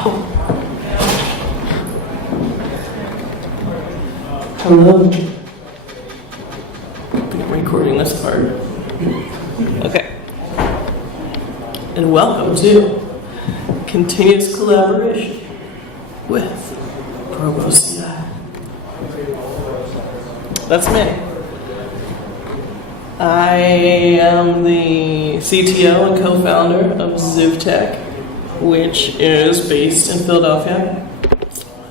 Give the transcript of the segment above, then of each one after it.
Hello. I'm recording this part. Okay. And welcome to continuous collaboration with Probo.CI. That's me. I am the CTO and co-founder of ZuvTech, which is based in Philadelphia.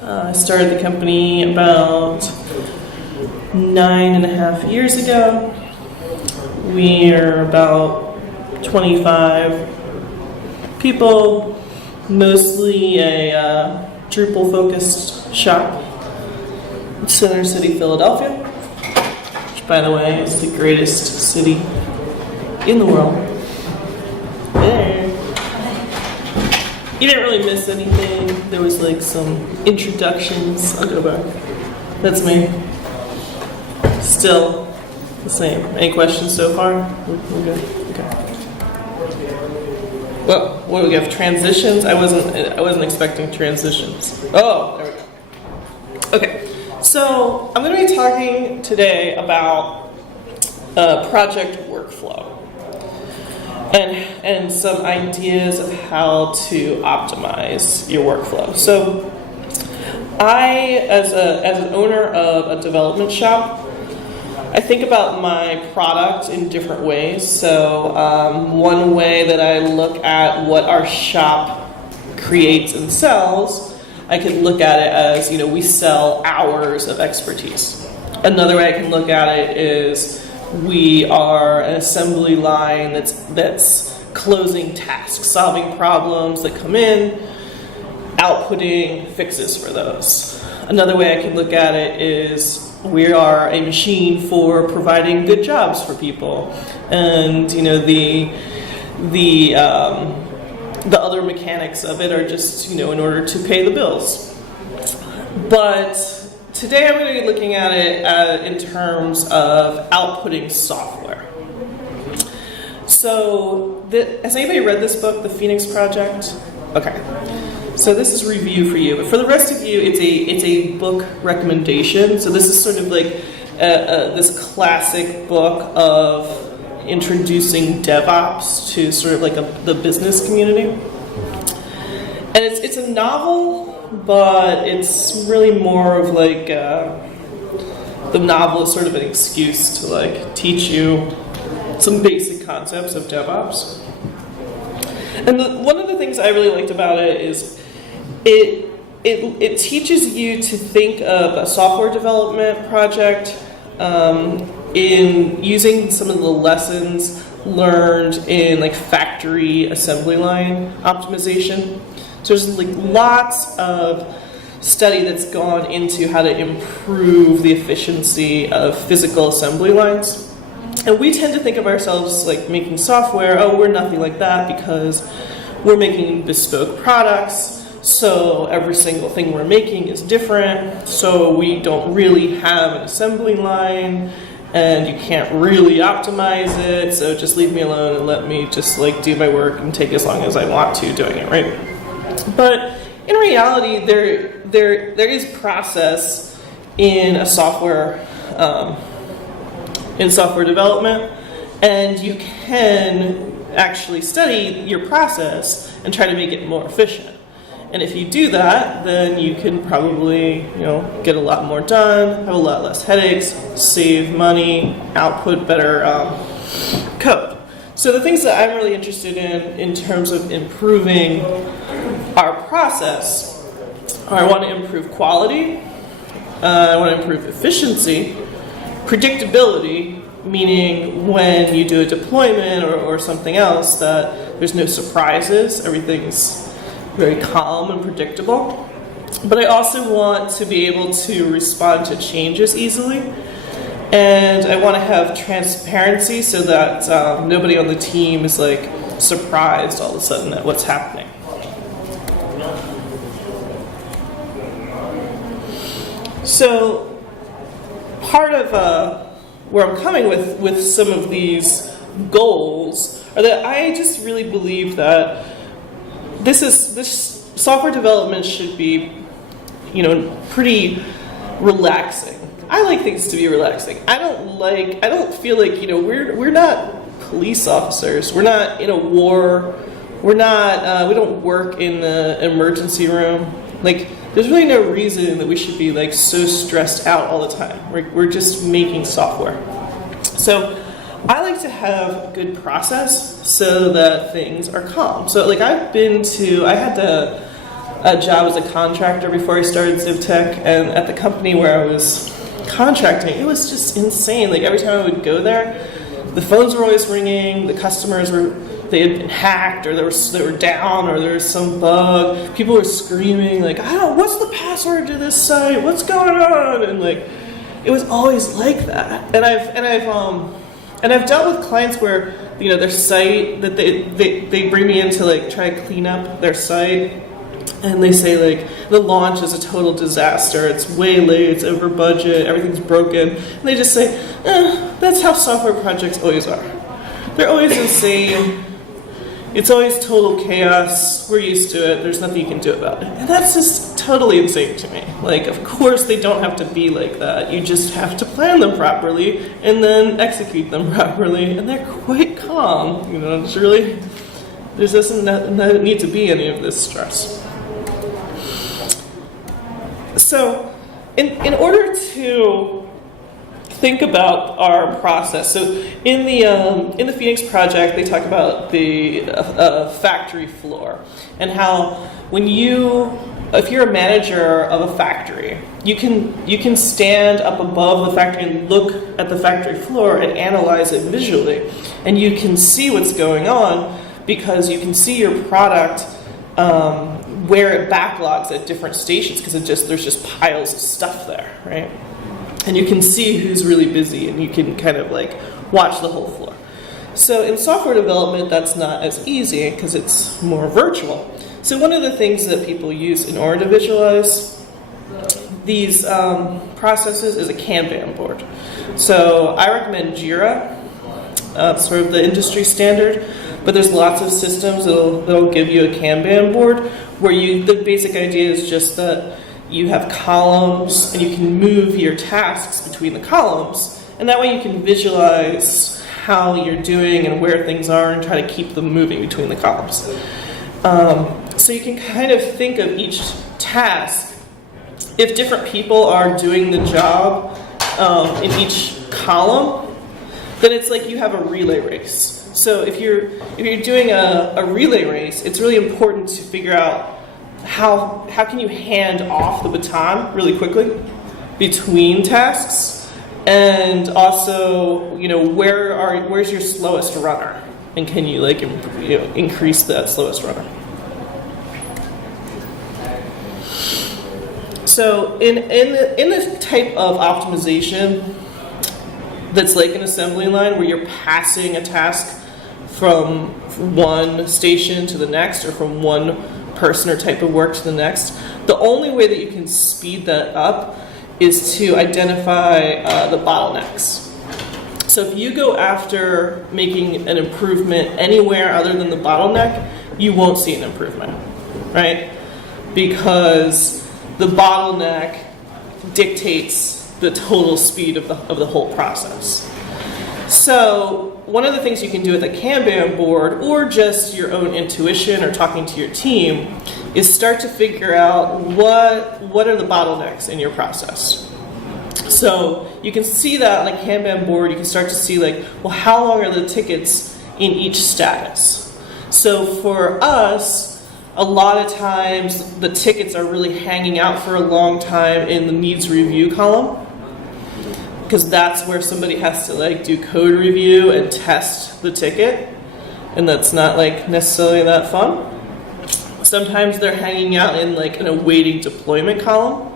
I started the company about 9.5 years ago. We are about 25 people, mostly a Drupal-focused shop in Center City, Philadelphia, which, by the way, is the greatest city in the world. There. You didn't really miss anything. There was like some introductions. I'll go back. That's me. Still the same. Any questions so far? We're good. Okay. Well, what do we have? Transitions? I wasn't expecting transitions. Oh, there we go. Okay. So I'm going to be talking today about project workflow and some ideas of how to optimize your workflow. So I, as an owner of a development shop, I think about my product in different ways. So one way that I look at what our shop creates and sells, I can look at it as, we sell hours of expertise. Another way I can look at it is we are an assembly line that's closing tasks, solving problems that come in, outputting fixes for those. Another way I can look at it is we are a machine for providing good jobs for people, and the other mechanics of it are just in order to pay the bills. But today I'm going to be looking at it in terms of outputting software. So, has anybody read this book, The Phoenix Project? Okay. So this is review for you, but for the rest of you, it's a book recommendation. So this is sort of like this classic book of introducing DevOps to sort of like the business community. And it's a novel, but it's really more of like the novel is sort of an excuse to like teach you some basic concepts of DevOps. And one of the things I really liked about it is it teaches you to think of a software development project in using some of the lessons learned in like factory assembly line optimization. So there's like lots of study that's gone into how to improve the efficiency of physical assembly lines. And we tend to think of ourselves like making software, we're nothing like that because we're making bespoke products. So every single thing we're making is different, so we don't really have an assembly line, and you can't really optimize it, so just leave me alone and let me just like do my work and take as long as I want to doing it, right? But in reality, there is process in a software development, and you can actually study your process and try to make it more efficient. And if you do that, then you can probably, get a lot more done, have a lot less headaches, save money, output better code. So the things that I'm really interested in terms of improving our process are I want to improve quality, I want to improve efficiency, predictability, meaning when you do a deployment or something else that there's no surprises, everything's very calm and predictable. But I also want to be able to respond to changes easily. And I want to have transparency so that nobody on the team is like surprised all of a sudden at what's happening. So part of where I'm coming with some of these goals are that I just really believe that this software development should be, pretty relaxing. I like things to be relaxing. I don't feel like, we're not police officers. We're not in a war. We don't work in the emergency room. Like, there's really no reason that we should be like so stressed out all the time. We're just making software. So I like to have a good process so that things are calm. So like I had a job as a contractor before I started ZivTech, and at the company where I was contracting, it was just insane. Like every time I would go there, the phones were always ringing, the customers they had been hacked, or they were down, or there was some bug. People were screaming like, what's the password to this site? What's going on? And like, it was always like that. And I've dealt with clients where, their site that they bring me in to like try to clean up their site, and they say like the launch is a total disaster. It's way late. It's over budget. Everything's broken. And they just say, that's how software projects always are. They're always insane. It's always total chaos. We're used to it. There's nothing you can do about it. And that's just totally insane to me. Like, of course they don't have to be like that. You just have to plan them properly and then execute them properly. And they're quite calm. There doesn't need to be any of this stress. So, in order to think about our process, so in the Phoenix project, they talk about the factory floor and how if you're a manager of a factory, you can stand up above the factory and look at the factory floor and analyze it visually, and you can see what's going on because you can see your product. Where it backlogs at different stations because there's just piles of stuff there, right? And you can see who's really busy, and you can kind of like watch the whole floor. So in software development, that's not as easy because it's more virtual. So one of the things that people use in order to visualize these processes is a Kanban board. So I recommend Jira, sort of the industry standard. But there's lots of systems that'll give you a Kanban board where the basic idea is just that you have columns and you can move your tasks between the columns, and that way you can visualize how you're doing and where things are and try to keep them moving between the columns. So you can kind of think of each task. If different people are doing the job in each column, then it's like you have a relay race. So if you're doing a relay race, it's really important to figure out how can you hand off the baton really quickly between tasks, and also where's your slowest runner, and can you increase that slowest runner. So in this type of optimization that's like an assembly line where you're passing a task from one station to the next, or from one person or type of work to the next, the only way that you can speed that up is to identify the bottlenecks. So if you go after making an improvement anywhere other than the bottleneck, you won't see an improvement, right? Because the bottleneck dictates the total speed of the whole process. So one of the things you can do with a Kanban board, or just your own intuition or talking to your team, is start to figure out what are the bottlenecks in your process. So you can see that on a Kanban board. You can start to see how long are the tickets in each status. So for us, a lot of times the tickets are really hanging out for a long time in the needs review column, because that's where somebody has to do code review and test the ticket, and that's not necessarily that fun. Sometimes they're hanging out in an awaiting deployment column.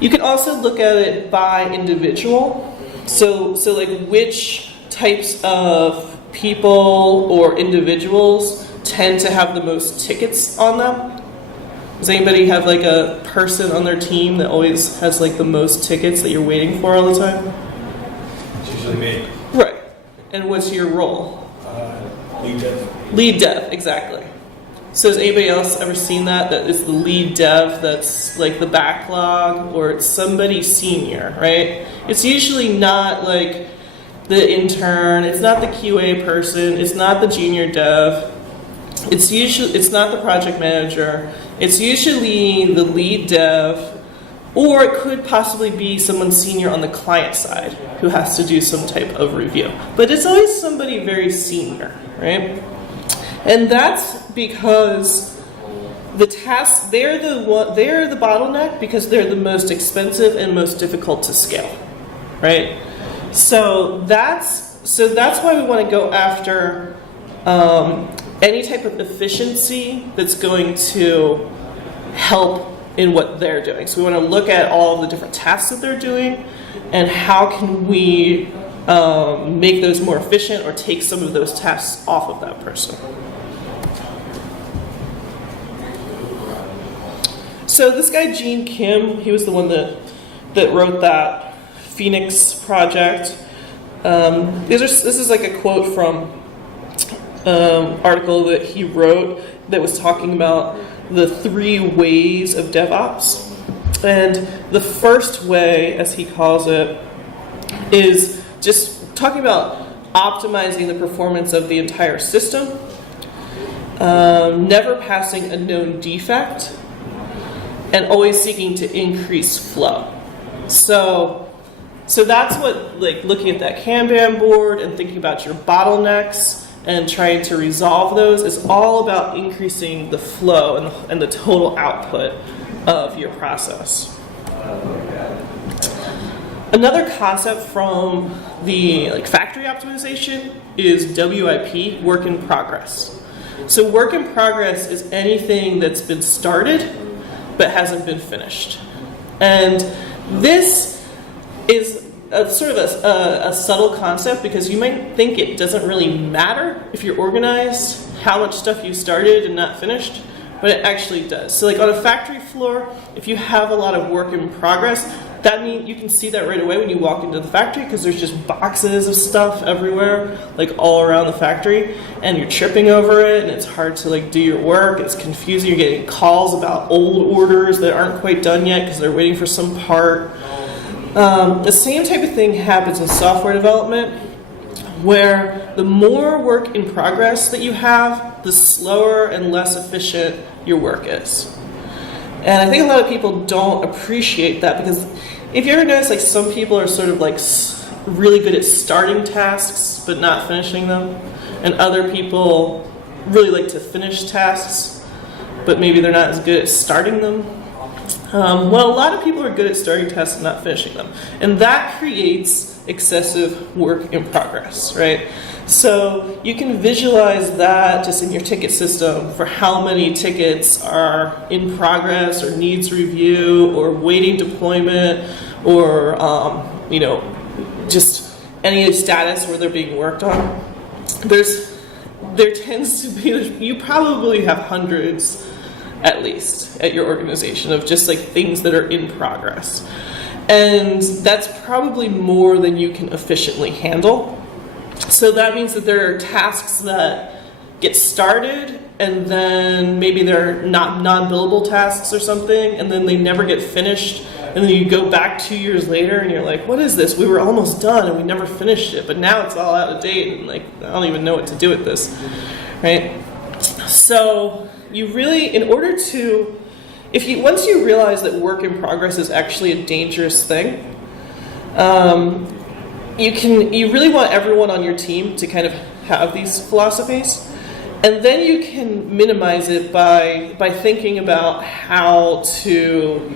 You can also look at it by individual. So which types of people or individuals tend to have the most tickets on them. Does anybody have a person on their team that always has the most tickets that you're waiting for all the time? It's usually me. Right. And what's your role? Lead dev. Lead dev, exactly. So has anybody else ever seen that? That is the lead dev that's like the backlog, or it's somebody senior, right? It's usually not like the intern, it's not the QA person, it's not the junior dev, it's not the project manager, it's usually the lead dev, or it could possibly be someone senior on the client side who has to do some type of review. But it's always somebody very senior, right? And that's because the tasks, they're the bottleneck because they're the most expensive and most difficult to scale, right? So that's why we want to go after any type of efficiency that's going to help in what they're doing. So we want to look at all the different tasks that they're doing and how can we make those more efficient or take some of those tasks off of that person. So this guy, Gene Kim, he was the one that wrote that Phoenix project. This is like a quote from article that he wrote that was talking about the 3 ways of DevOps. And the first way, as he calls it, is just talking about optimizing the performance of the entire system, never passing a known defect, and always seeking to increase flow. So that's what, like, looking at that Kanban board and thinking about your bottlenecks and trying to resolve those is all about increasing the flow and the total output of your process. Another concept from the factory optimization is WIP, work in progress. So work in progress is anything that's been started but hasn't been finished. And this is sort of a subtle concept because you might think it doesn't really matter if you're organized how much stuff you started and not finished, but it actually does. So like on a factory floor, if you have a lot of work in progress, that means you can see that right away when you walk into the factory because there's just boxes of stuff everywhere, like all around the factory, and you're tripping over it, and it's hard to do your work. It's confusing. You're getting calls about old orders that aren't quite done yet because they're waiting for some part. The same type of thing happens in software development, where the more work in progress that you have, the slower and less efficient your work is. And I think a lot of people don't appreciate that because if you ever notice, some people are sort of really good at starting tasks but not finishing them, and other people really like to finish tasks but maybe they're not as good at starting them. Well, a lot of people are good at starting tasks and not finishing them, and that creates excessive work in progress, right? So you can visualize that just in your ticket system for how many tickets are in progress or needs review or waiting deployment or just any status where they're being worked on. There tends to be, you probably have hundreds at least at your organization of just things that are in progress. And that's probably more than you can efficiently handle. So that means that there are tasks that get started and then maybe they're not non-billable tasks or something, and then they never get finished, and then you go back 2 years later and you're like, what is this? We were almost done and we never finished it, but now it's all out of date and I don't even know what to do with this, right? So you really, in order to, once you realize that work in progress is actually a dangerous thing, you really want everyone on your team to kind of have these philosophies, and then you can minimize it by thinking about how to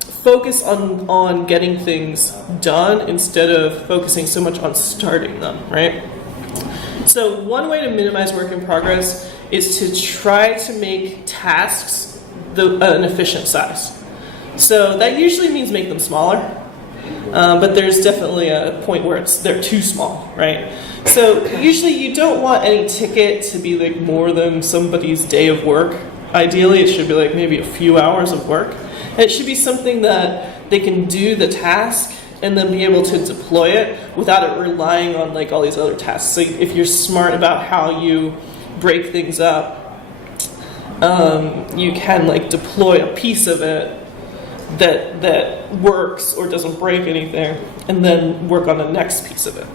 focus on getting things done instead of focusing so much on starting them, right? So one way to minimize work in progress is to try to make tasks an efficient size. So that usually means make them smaller, but there's definitely a point where they're too small, right? So usually you don't want any ticket to be more than somebody's day of work. Ideally it should be maybe a few hours of work. And it should be something that they can do the task and then be able to deploy it without it relying on all these other tasks. So if you're smart about how you break things up, you can like deploy a piece of it that works or doesn't break anything, and then work on the next piece of it.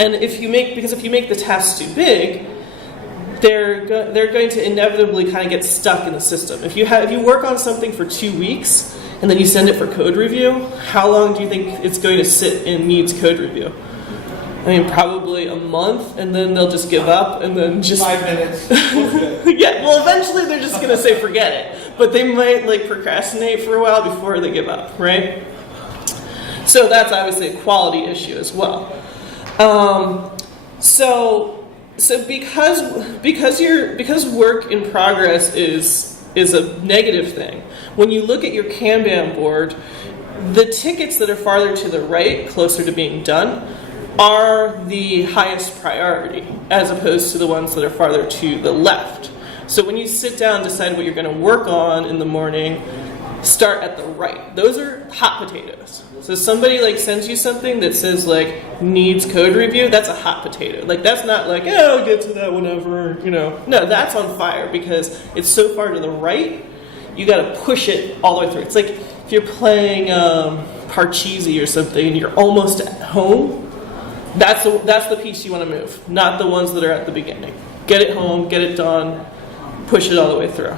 And if you make the tasks too big, they're going to inevitably kind of get stuck in the system. If you work on something for 2 weeks and then you send it for code review, how long do you think it's going to sit and needs code review? I mean, probably a month, and then they'll just give up, and then just 5 minutes. yeah. Well, eventually they're just going to say forget it, but they might like procrastinate for a while before they give up, right? So that's obviously a quality issue as well. So because work in progress is a negative thing, when you look at your Kanban board, the tickets that are farther to the right, closer to being done, are the highest priority, as opposed to the ones that are farther to the left. So when you sit down and decide what you're going to work on in the morning, start at the right. Those are hot potatoes. So somebody like sends you something that says like needs code review, that's a hot potato. Like that's not like, oh, I'll get to that whenever, you know. No, that's on fire because it's so far to the right, you got to push it all the way through. It's like if you're playing Parcheesi or something and you're almost at home, that's the piece you want to move, not the ones that are at the beginning. Get it home, get it done, push it all the way through.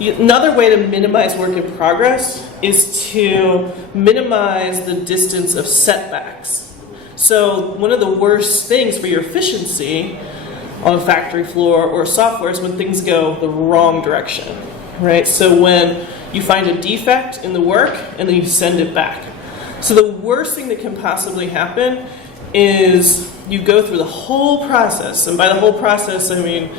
Another way to minimize work in progress is to minimize the distance of setbacks. So one of the worst things for your efficiency on a factory floor or software is when things go the wrong direction, right? So when you find a defect in the work and then you send it back. So the worst thing that can possibly happen is you go through the whole process, and by the whole process I mean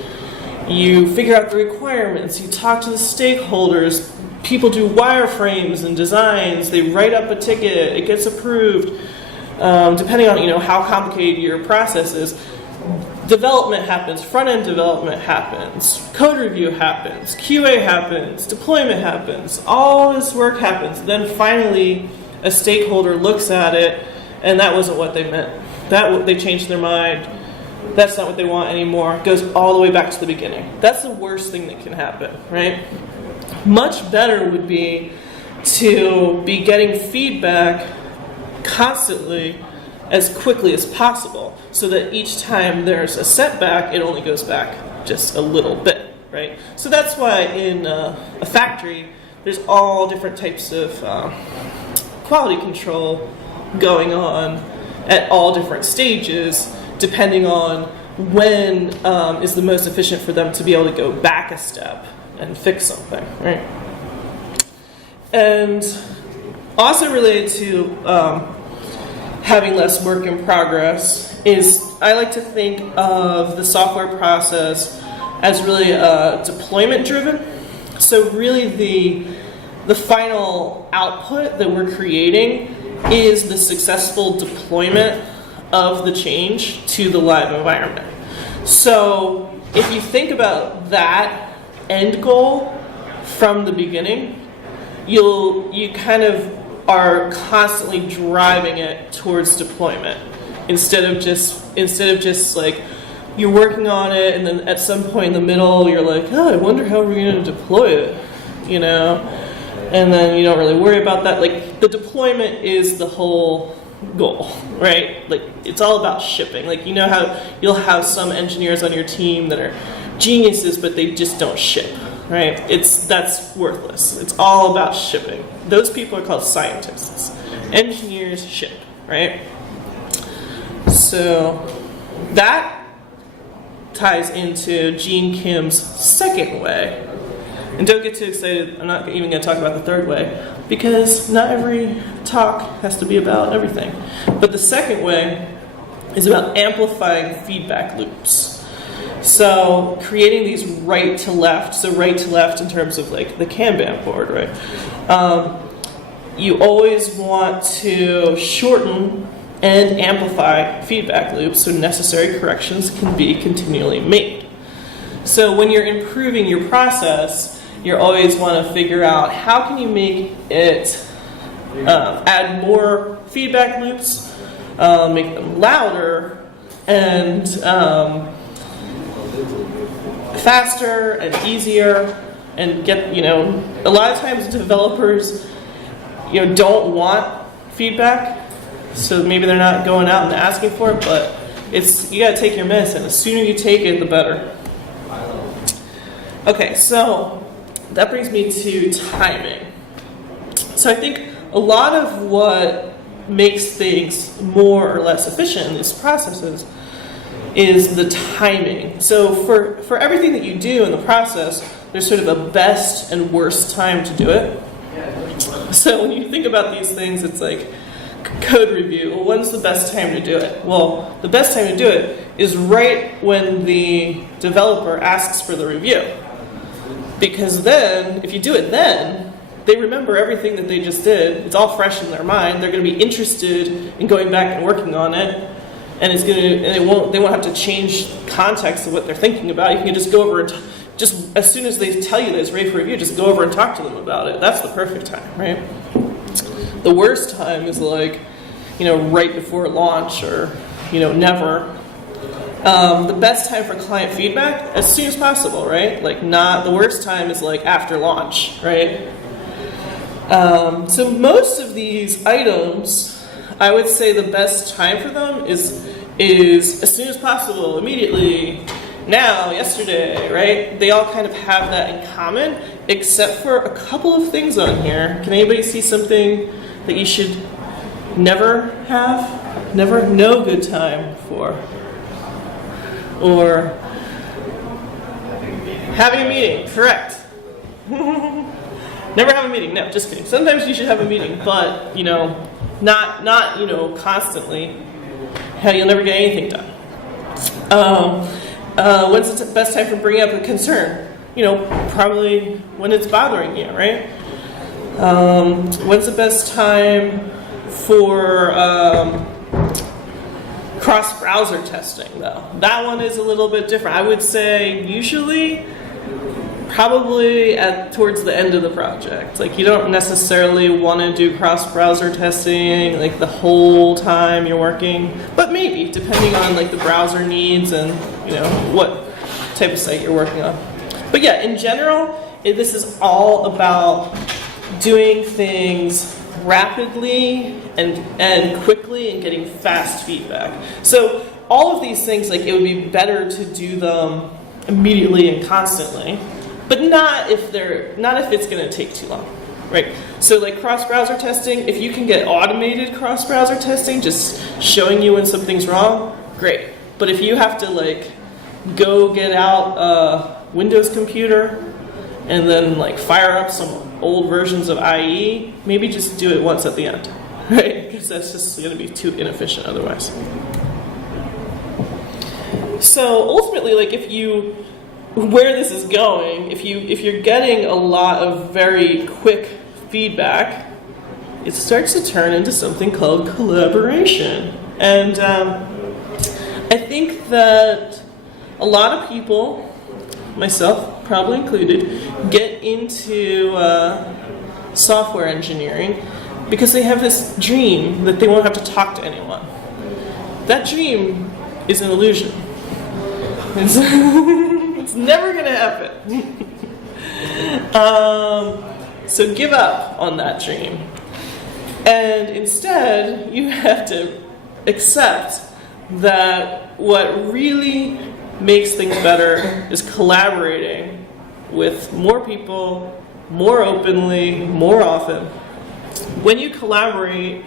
you figure out the requirements, you talk to the stakeholders, people do wireframes and designs, they write up a ticket, it gets approved, depending on how complicated your process is. Development happens, front-end development happens, code review happens, QA happens, deployment happens, all this work happens. Then finally a stakeholder looks at it and that wasn't what they meant. They changed their mind. That's not what they want anymore. It goes all the way back to the beginning. That's the worst thing that can happen, right? Much better would be to be getting feedback constantly as quickly as possible so that each time there's a setback, it only goes back just a little bit, right? So that's why in a factory, there's all different types of quality control going on at all different stages, depending on when is the most efficient for them to be able to go back a step and fix something, right? And also related to having less work in progress is I like to think of the software process as really deployment driven. So really the final output that we're creating is the successful deployment of the change to the live environment. So if you think about that end goal from the beginning, you kind of are constantly driving it towards deployment instead of just like you're working on it and then at some point in the middle you're like, oh, I wonder how we're going to deploy it, and then you don't really worry about that. Like the deployment is the whole goal, right? Like it's all about shipping. Like how you'll have some engineers on your team that are geniuses but they just don't ship, right? That's worthless. It's all about shipping. Those people are called scientists. Engineers ship, right? So that ties into Gene Kim's second way. And don't get too excited, I'm not even going to talk about the third way, because not every talk has to be about everything. But the second way is about amplifying feedback loops. So creating these right to left, so right to left in terms of like the Kanban board, right? You always want to shorten and amplify feedback loops so necessary corrections can be continually made. So when you're improving your process, you always want to figure out how can you make it add more feedback loops, make them louder, and faster and easier and get, a lot of times developers, don't want feedback, so maybe they're not going out and asking for it, but you gotta take your medicine. The sooner you take it, the better. Okay, so that brings me to timing. So I think a lot of what makes things more or less efficient in these processes is the timing. So for everything that you do in the process, there's sort of a best and worst time to do it. So when you think about these things, it's like code review. Well, when's the best time to do it? Well, the best time to do it is right when the developer asks for the review. Because then, if you do it then, they remember everything that they just did. It's all fresh in their mind. They're going to be interested in going back and working on it, and they won't have to change context of what they're thinking about. You can just go over and just as soon as they tell you that it's ready for review, just go over and talk to them about it. That's the perfect time, right? The worst time is like, right before launch or never. The best time for client feedback, as soon as possible, right? The worst time is after launch, right? So most of these items, I would say the best time for them is as soon as possible, immediately, now, yesterday, right? They all kind of have that in common, except for a couple of things on here. Can anybody see something that you should never have? Never? No good time for? Or having a meeting, correct. Never have a meeting, no, just kidding. Sometimes you should have a meeting, but, not constantly. Hell, you'll never get anything done. When's the best time for bringing up a concern? Probably when it's bothering you, right? When's the best time for cross-browser testing, though? That one is a little bit different. I would say usually probably towards the end of the project. You don't necessarily want to do cross-browser testing the whole time you're working, but maybe depending on the browser needs and what type of site you're working on. But yeah, in general, this is all about doing things rapidly and quickly and getting fast feedback. So all of these things, it would be better to do them immediately and constantly. But not if it's going to take too long, right? So cross-browser testing, if you can get automated cross-browser testing, just showing you when something's wrong, great. But if you have to go get out a Windows computer and then fire up some old versions of IE, maybe just do it once at the end, right? Because that's just going to be too inefficient otherwise. So ultimately, where this is going, if you're getting a lot of very quick feedback, it starts to turn into something called collaboration. And I think that a lot of people, myself probably included, get into software engineering because they have this dream that they won't have to talk to anyone. That dream is an illusion. It's never going to happen. So give up on that dream. And instead, you have to accept that what really makes things better is collaborating with more people, more openly, more often. When you collaborate,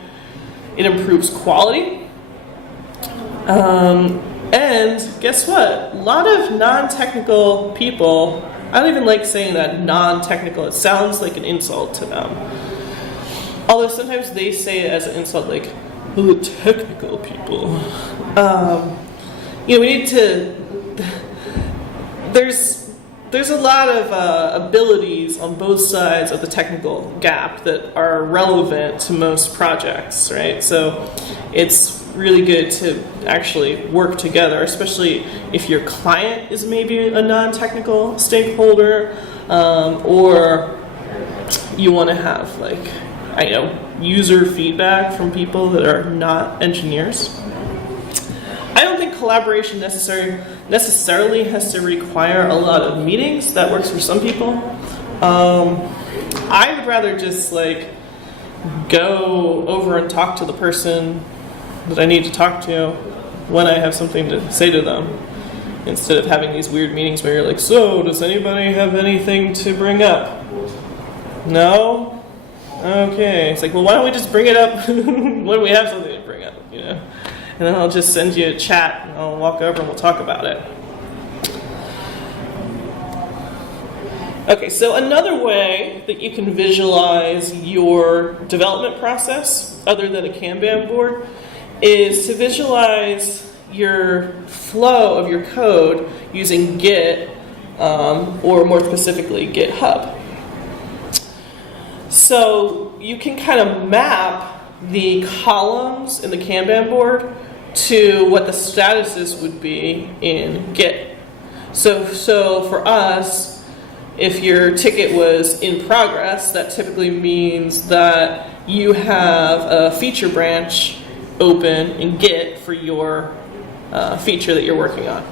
it improves quality. And guess what? A lot of non-technical people, I don't even like saying that non-technical. It sounds like an insult to them. Although sometimes they say it as an insult, oh, technical people. We need to... There's a lot of abilities on both sides of the technical gap that are relevant to most projects, right? So it's really good to actually work together, especially if your client is maybe a non-technical stakeholder, or you want to have user feedback from people that are not engineers. I don't think collaboration necessarily has to require a lot of meetings. That works for some people. I would rather just like go over and talk to the person that I need to talk to when I have something to say to them, instead of having these weird meetings where you're like, so does anybody have anything to bring up? No? Okay. It's like, well, why don't we just bring it up when we have something to bring up, you know? And then I'll just send you a chat and I'll walk over and we'll talk about it. Okay, so another way that you can visualize your development process, other than a Kanban board, is to visualize your flow of your code using Git, or more specifically, GitHub. So you can kind of map the columns in the Kanban board to what the statuses would be in Git. So for us, if your ticket was in progress, that typically means that you have a feature branch open in Git for your feature that you're working on.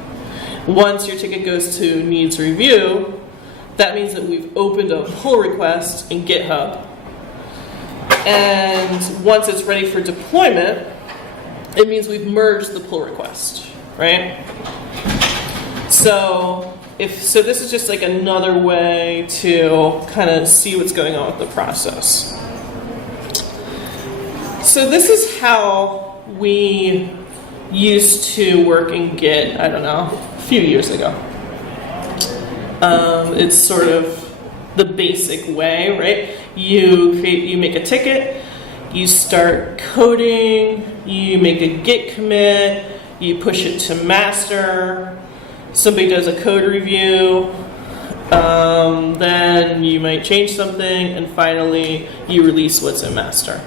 Once your ticket goes to needs review, that means that we've opened a pull request in GitHub. And once it's ready for deployment, it means we've merged the pull request, right? So this is just like another way to kind of see what's going on with the process. So this is how we used to work in Git, I don't know, a few years ago. It's sort of the basic way, right? You make a ticket, you start coding, you make a Git commit, you push it to master, somebody does a code review, then you might change something, and finally you release what's in master.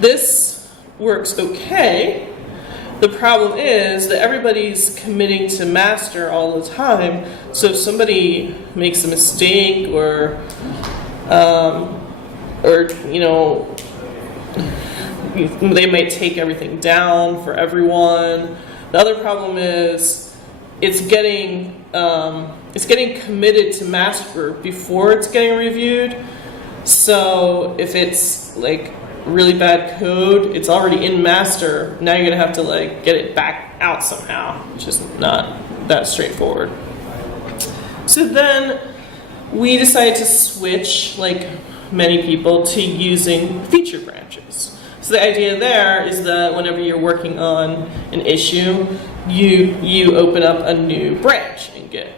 This works okay. The problem is that everybody's committing to master all the time, so if somebody makes a mistake or you know, they might take everything down for everyone. The other problem is it's getting committed to master before it's getting reviewed. So if it's like really bad code, it's already in master. Now you're gonna have to like get it back out somehow, which is not that straightforward. So then we decided to switch, like many people, to using feature branches. So the idea there is that whenever you're working on an issue, you open up a new branch in Git.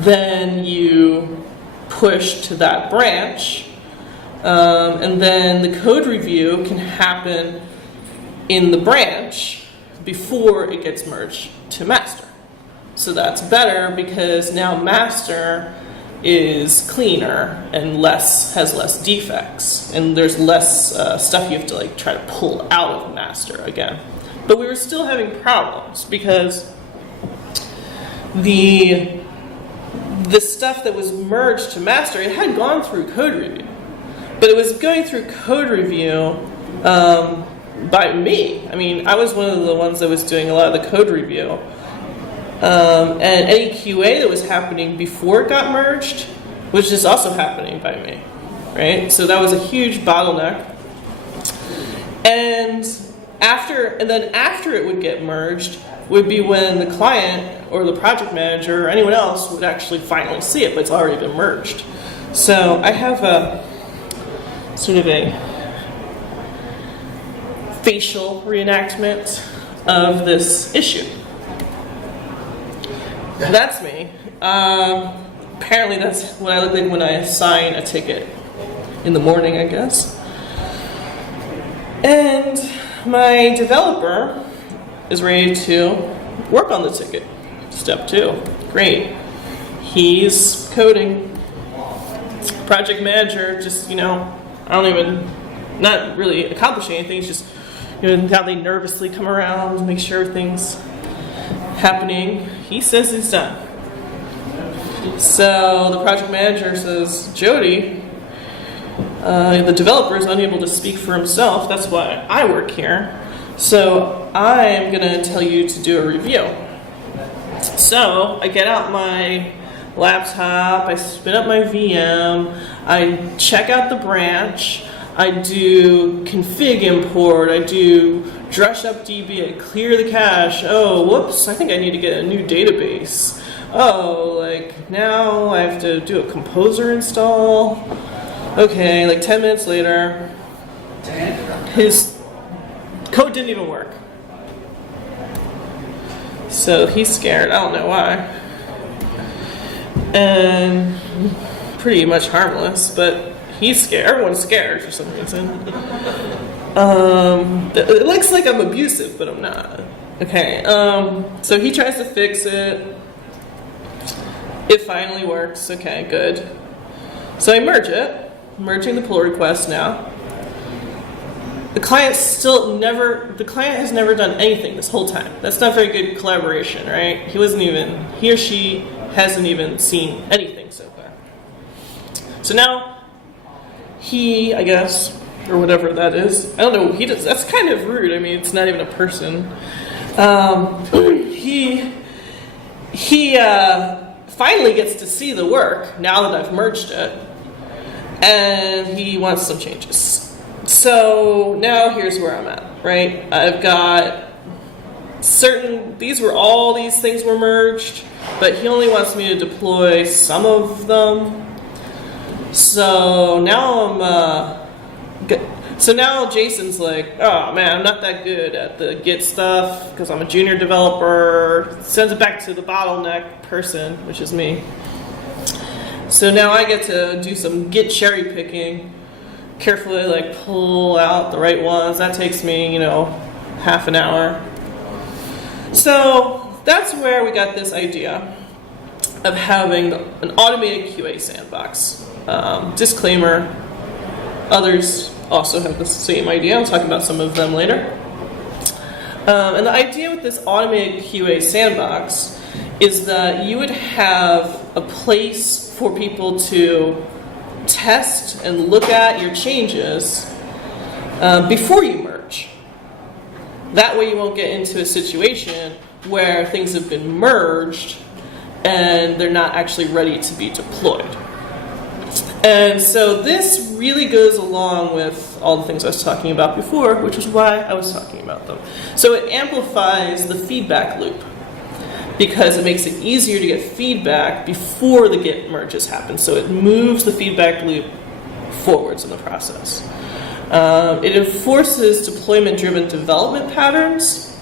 Then you push to that branch, and then the code review can happen in the branch before it gets merged to master. So that's better because now master is cleaner and has less defects, and there's less stuff you have to like try to pull out of master again. But we were still having problems because the stuff that was merged to master, it had gone through code review, but it was going through code review by me. I mean, I was one of the ones that was doing a lot of the code review. And any QA that was happening before it got merged was just also happening by me, right? So that was a huge bottleneck. And then after it would get merged would be when the client or the project manager or anyone else would actually finally see it, but it's already been merged. So I have a sort of a facial reenactment of this issue. That's me. Apparently that's what I look like when I sign a ticket in the morning, I guess. And my developer is ready to work on the ticket. Step 2. Great. He's coding. Project manager just, not really accomplishing anything. It's just, how they nervously come around, make sure everything's happening. He says it's done. So the project manager says, Jody, the developer is unable to speak for himself. That's why I work here. So I'm going to tell you to do a review. So I get out my laptop, I spin up my VM, I check out the branch, I do config import, I do drush up DB, I clear the cache. Oh, whoops, I think I need to get a new database. Oh, like now I have to do a composer install. Okay, like 10 minutes later, his code didn't even work. So he's scared, I don't know why. And pretty much harmless, but he's scared. Everyone's scared for some reason. It looks like I'm abusive, but I'm not. Okay, so he tries to fix it. It finally works. Okay, good. So I merge it, merging the pull request now. The client has never done anything this whole time. That's not very good collaboration, right? He or she hasn't even seen anything so far. So now he, I guess, or whatever that is, I don't know, he does, that's kind of rude. I mean, it's not even a person. He finally gets to see the work now that I've merged it, and he wants some changes. So now here's where I'm at, right? I've got all these things were merged, but he only wants me to deploy some of them. So now now Jason's like, oh man, I'm not that good at the Git stuff because I'm a junior developer. Sends it back to the bottleneck person, which is me. So now I get to do some Git cherry picking, carefully like pull out the right ones. That takes me, half an hour. So that's where we got this idea of having an automated QA sandbox. Disclaimer, others also have the same idea. I'll talk about some of them later. And the idea with this automated QA sandbox is that you would have a place for people to test and look at your changes before you merge. That way you won't get into a situation where things have been merged and they're not actually ready to be deployed. And so this really goes along with all the things I was talking about before, which is why I was talking about them. So it amplifies the feedback loop because it makes it easier to get feedback before the Git merges happen. So it moves the feedback loop forwards in the process. It enforces deployment-driven development patterns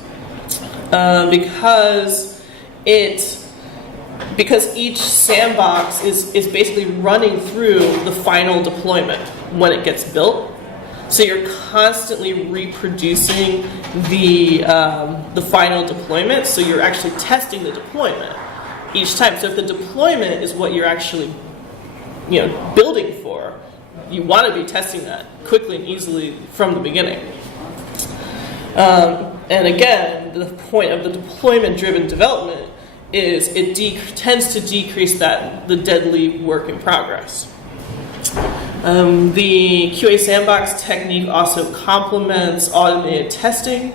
because each sandbox is basically running through the final deployment when it gets built. So you're constantly reproducing the final deployment. So you're actually testing the deployment each time. So if the deployment is what you're actually building for, you want to be testing that quickly and easily from the beginning. And again, the point of the deployment-driven development is it tends to decrease the deadly work in progress. The QA sandbox technique also complements automated testing,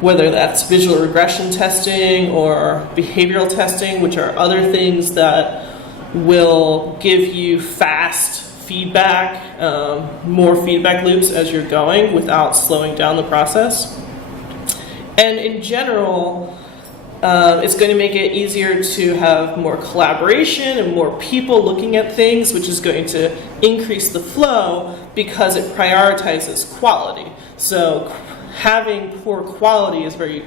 whether that's visual regression testing or behavioral testing, which are other things that will give you fast feedback, more feedback loops as you're going without slowing down the process. And in general, it's going to make it easier to have more collaboration and more people looking at things, which is going to increase the flow because it prioritizes quality. So having poor quality is very,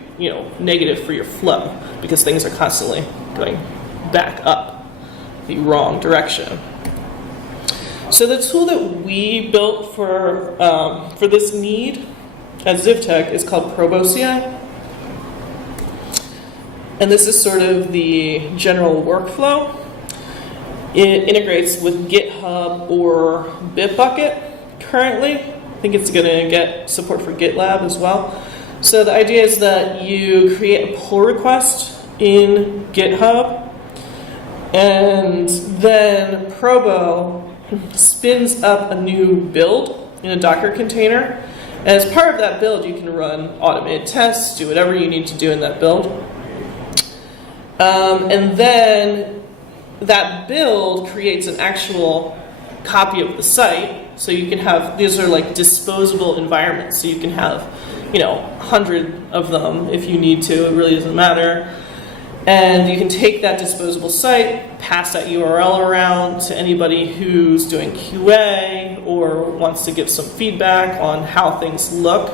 negative for your flow because things are constantly going back up the wrong direction. So the tool that we built for this need at ZivTech is called Probo.CI. And this is sort of the general workflow. It integrates with GitHub or Bitbucket currently. I think it's going to get support for GitLab as well. So the idea is that you create a pull request in GitHub, and then Probo spins up a new build in a Docker container, And as part of that build, you can run automated tests, do whatever you need to do in that build. And then that build creates an actual copy of the site. So you can have, these are like disposable environments. So you can have, 100 of them if you need to. It really doesn't matter. And you can take that disposable site, pass that URL around to anybody who's doing QA or wants to give some feedback on how things look.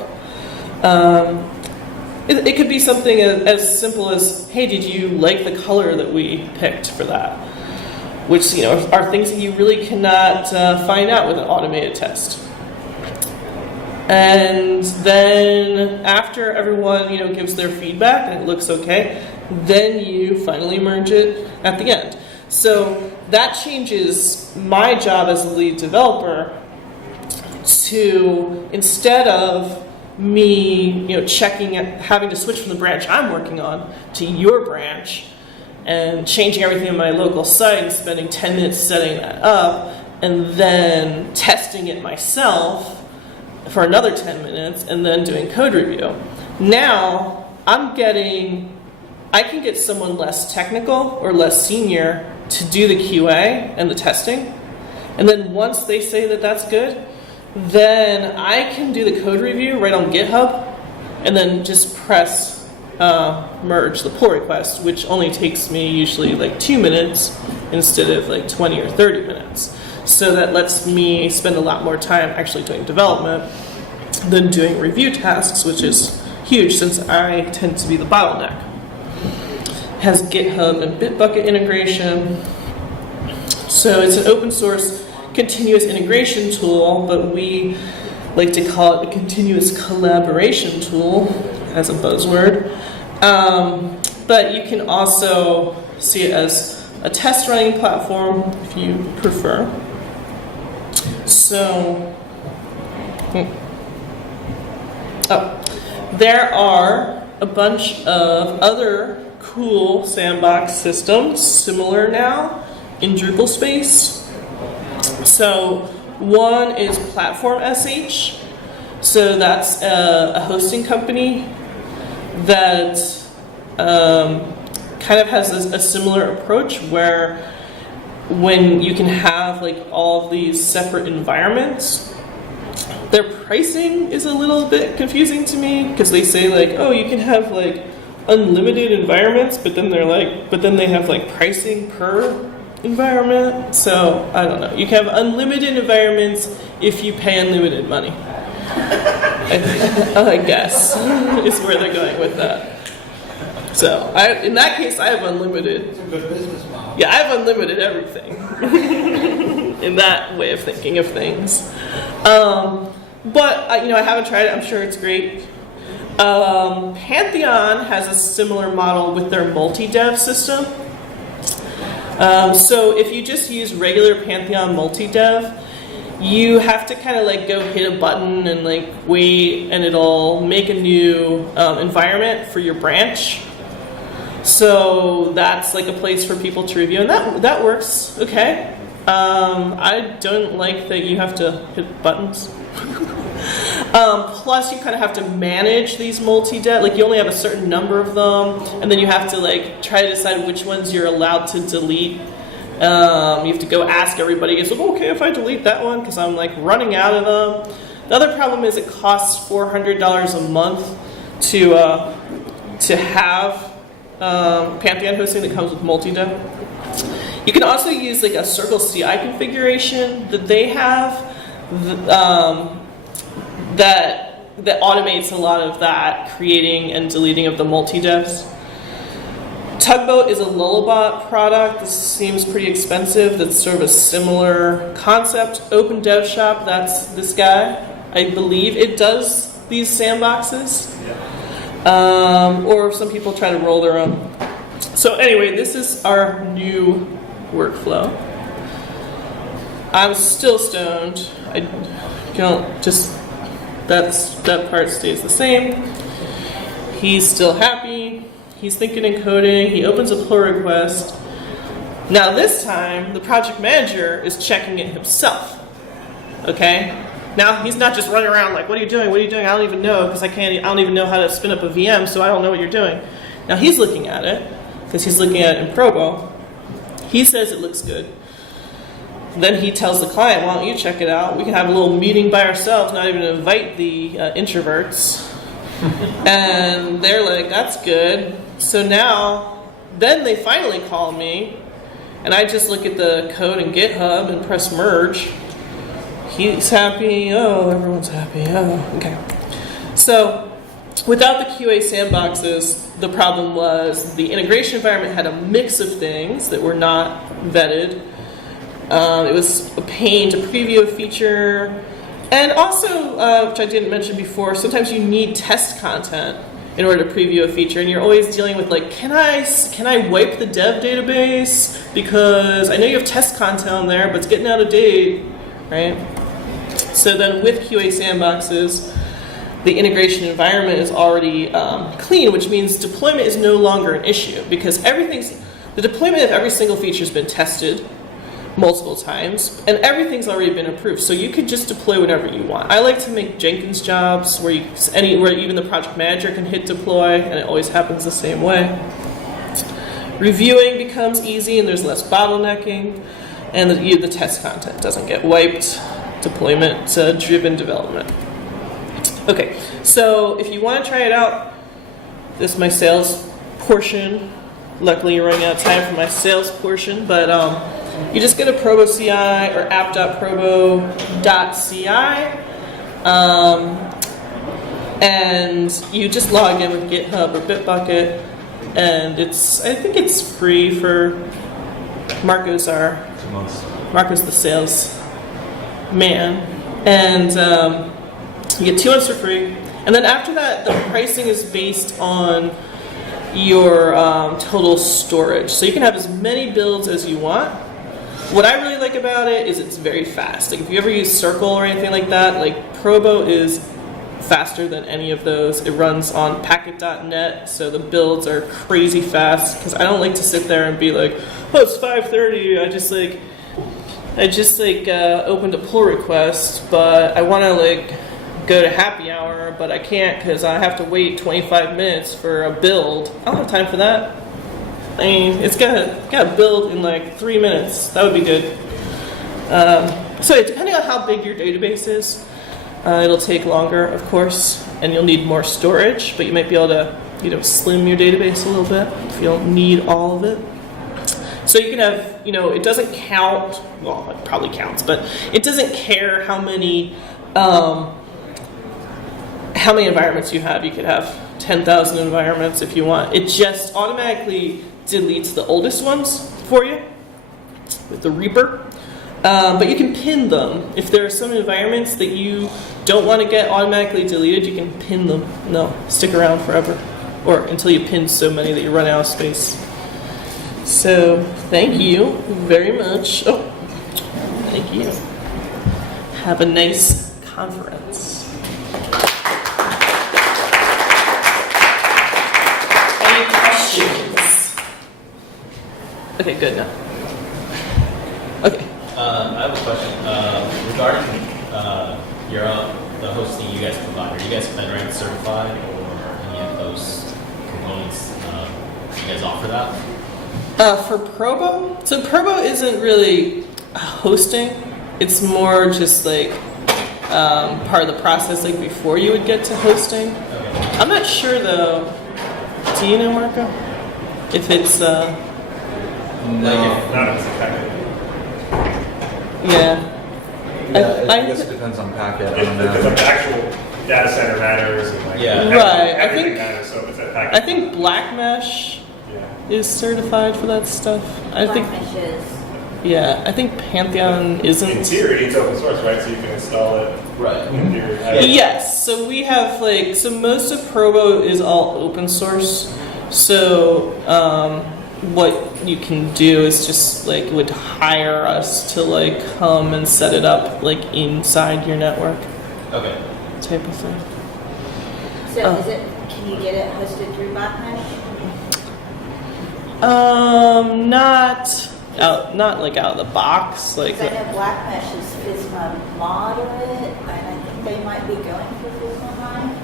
It could be something as simple as, hey, did you like the color that we picked for that? Which are things that you really cannot find out with an automated test. And then after everyone gives their feedback and it looks okay, then you finally merge it at the end. So that changes my job as a lead developer to, instead of me checking it, having to switch from the branch I'm working on to your branch and changing everything in my local site and spending 10 minutes setting that up and then testing it myself for another 10 minutes and then doing code review. Now I can get someone less technical or less senior to do the QA and the testing. And then once they say that that's good, then I can do the code review right on GitHub and then just press merge the pull request, which only takes me usually like 2 minutes instead of like 20 or 30 minutes. So that lets me spend a lot more time actually doing development than doing review tasks, which is huge since I tend to be the bottleneck. It has GitHub and Bitbucket integration. So it's an open source continuous integration tool, but we like to call it a continuous collaboration tool as a buzzword. But you can also see it as a test running platform if you prefer. So, there are a bunch of other cool Sandbox systems similar now in Drupal space. So one is Platform.SH. So that's a hosting company that kind of has a similar approach where when you can have like all of these separate environments, their pricing is a little bit confusing to me because they say like, oh, you can have like unlimited environments, but then they have like pricing per environment. So I don't know. You can have unlimited environments if you pay unlimited money. I guess is where they're going with that. So in that case, I have unlimited. It's a good business model. Yeah, I have unlimited everything. In that way of thinking of things. But I haven't tried it. I'm sure it's great. Pantheon has a similar model with their multi-dev system. So if you just use regular Pantheon multi-dev, you have to kind of like go hit a button and like wait, and it'll make a new environment for your branch. So that's like a place for people to review, and that works okay. I don't like that you have to hit buttons. Plus, you kind of have to manage these multi-dev. Like, you only have a certain number of them, and then you have to like try to decide which ones you're allowed to delete. You have to go ask everybody. Is it okay if I delete that one? Because I'm like running out of them. The other problem is it costs $400 a month to have Pantheon hosting that comes with multi-dev. You can also use like a Circle.CI configuration that they have that automates a lot of that creating and deleting of the multi-devs. Tugboat is a Lullabot product. This seems pretty expensive. That's sort of a similar concept. Open Dev Shop, that's this guy. I believe it does these sandboxes. Or some people try to roll their own. So anyway, this is our new workflow. I'm still stoned. I don't just, that part stays the same. He's still happy. He's thinking and coding. He opens a pull request. Now this time, the project manager is checking it himself. Okay? Now he's not just running around like, what are you doing? What are you doing? I don't even know because I don't even know how to spin up a VM, so I don't know what you're doing. Now he's looking at it because he's looking at it in Probo. He says it looks good. Then he tells the client, why don't you check it out? We can have a little meeting by ourselves, not even invite the introverts. And they're like, that's good. So now, then they finally call me, and I just look at the code in GitHub and press merge. He's happy. Oh, everyone's happy. Oh, okay. So without the QA sandboxes, the problem was the integration environment had a mix of things that were not vetted. It was a pain to preview a feature. And also, which I didn't mention before, sometimes you need test content in order to preview a feature, and you're always dealing with like, can I wipe the dev database because I know you have test content on there, but it's getting out of date, right? So then with QA sandboxes, the integration environment is already clean, which means deployment is no longer an issue because the deployment of every single feature has been tested multiple times, and everything's already been approved. So you could just deploy whatever you want. I like to make Jenkins jobs where even the project manager can hit deploy, and it always happens the same way. Reviewing becomes easy, and there's less bottlenecking, and the test content doesn't get wiped. Deployment-driven development. Okay, so if you want to try it out, this is my sales portion. Luckily, you're running out of time for my sales portion, but you just go to Probo.CI or app.probo.ci, and you just log in with GitHub or Bitbucket, and I think it's free for Marco's the sales man, and you get 2 months for free. And then after that, the pricing is based on your total storage. So you can have as many builds as you want. What I really like about it is it's very fast. Like if you ever use Circle or anything like that, like Probo is faster than any of those. It runs on packet.net, so the builds are crazy fast because I don't like to sit there and be like, oh, it's 5:30. I just opened a pull request, but I want to go to happy hour, but I can't because I have to wait 25 minutes for a build. I don't have time for that. I mean, it's got to build in 3 minutes. That would be good. So depending on how big your database is, it'll take longer, of course, and you'll need more storage, but you might be able to, slim your database a little bit if you don't need all of it. So you can have, it doesn't count, well, it probably counts, but it doesn't care how many environments you have. You could have 10,000 environments if you want. It just automatically deletes the oldest ones for you with the Reaper. But you can pin them. If there are some environments that you don't want to get automatically deleted, you can pin them. And they'll stick around forever. Or until you pin so many that you run out of space. So, thank you very much. Oh, thank you. Have a nice conference. Any questions? Okay, good now. Okay. I have a question regarding the hosting you guys provide. Are you guys FedRAMP certified, or any of those components? You guys offer that? For Probo? So Probo isn't really hosting. It's more just part of the process before you would get to hosting. Okay. I'm not sure though. Do you know, Marco? If it's Not as effective. yeah. I guess it depends on packet. Because the actual data center matters and everything matters. So if it's a packet. I think Black Mesh is certified for that stuff. I think Pantheon isn't. In theory, it's open source, right? So you can install it. Right. In theory. Yes. So we have so most of Probo is all open source. So what you can do is just would hire us to come and set it up inside your network. Okay. Type of thing. So can you get it hosted through botnet? Not out, not like out of the box, like. Because I know Black Mesh is FSMA moderate, and I think they might be going for FSMA high.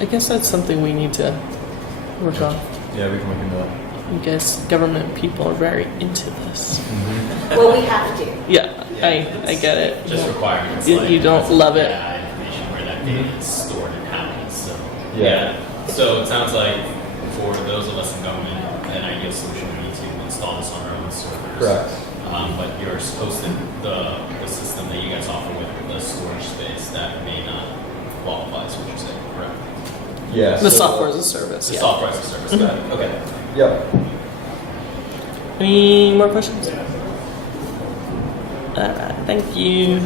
I guess that's something we need to work on. Yeah, we can look into that. I guess government people are very into this. Well, we have to. Yeah, I get it. Just requirements. You don't love it. Yeah, information where that data is stored and how. So Yeah. So it sounds like for those of us in government, an ideal solution would be to install this on our own servers. Correct. But you're hosting the system that you guys offer with the storage space that may not qualify, is what you're saying, correct? Yeah. The so- software as a service. The Yeah. software as a service. Got it. Okay. Yep. Any more questions? Thank you.